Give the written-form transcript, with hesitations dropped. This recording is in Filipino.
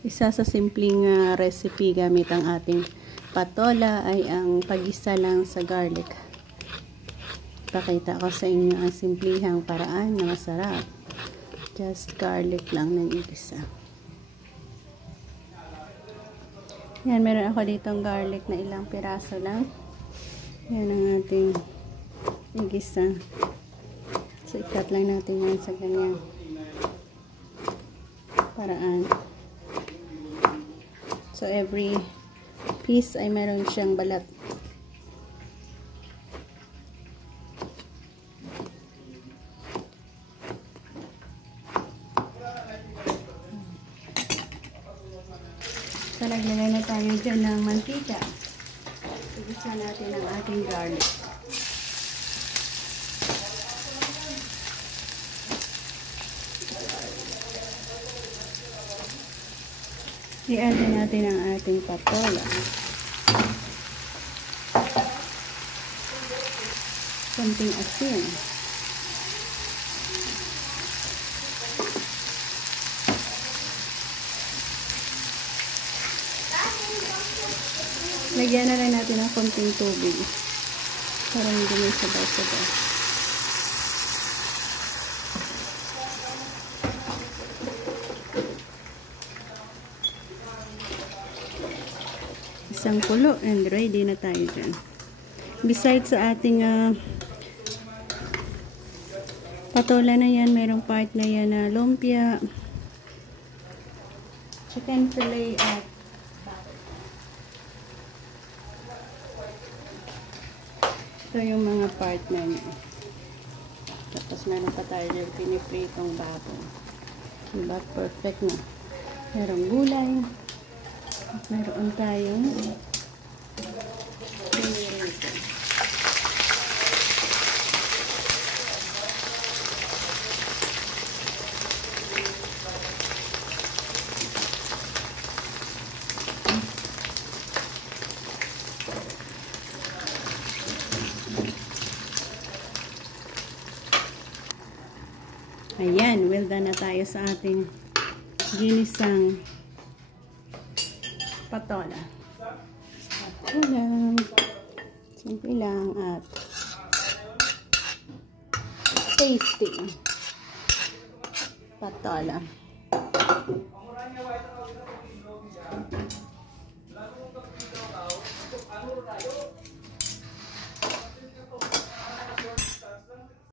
Isa sa simpleng recipe gamit ang ating patola ay ang pag-isa lang sa garlic. Pakita ko sa inyo ang simplihang paraan na masarap. Just garlic lang ng igisa. Yan, meron ako ditong garlic na ilang piraso lang. Yan ang ating igisa. So, ikat lang natin yan sa ganyan paraan. So, every piece ay meron siyang balat. So, naglagay na tayo dyan ng mantika. Igisa natin ang ating garlic. I-add natin ang ating patola. Konting asin. Lagyan na rin natin ng konting tubig para hindi may sabaw-sabaw. Isang kulo and ready na tayo dyan. Besides sa ating patola na yan, mayroong part na yan na lumpia, chicken fillet at ito yung mga part na niya. Tapos meron pa tayo dyan pinipritong baboy. Diba? Perfect na. Merong gulay. Meron tayong pinirito. Ayan, well done na tayo sa ating ginisang patola. Patola. Simple lang at tasty. Patola.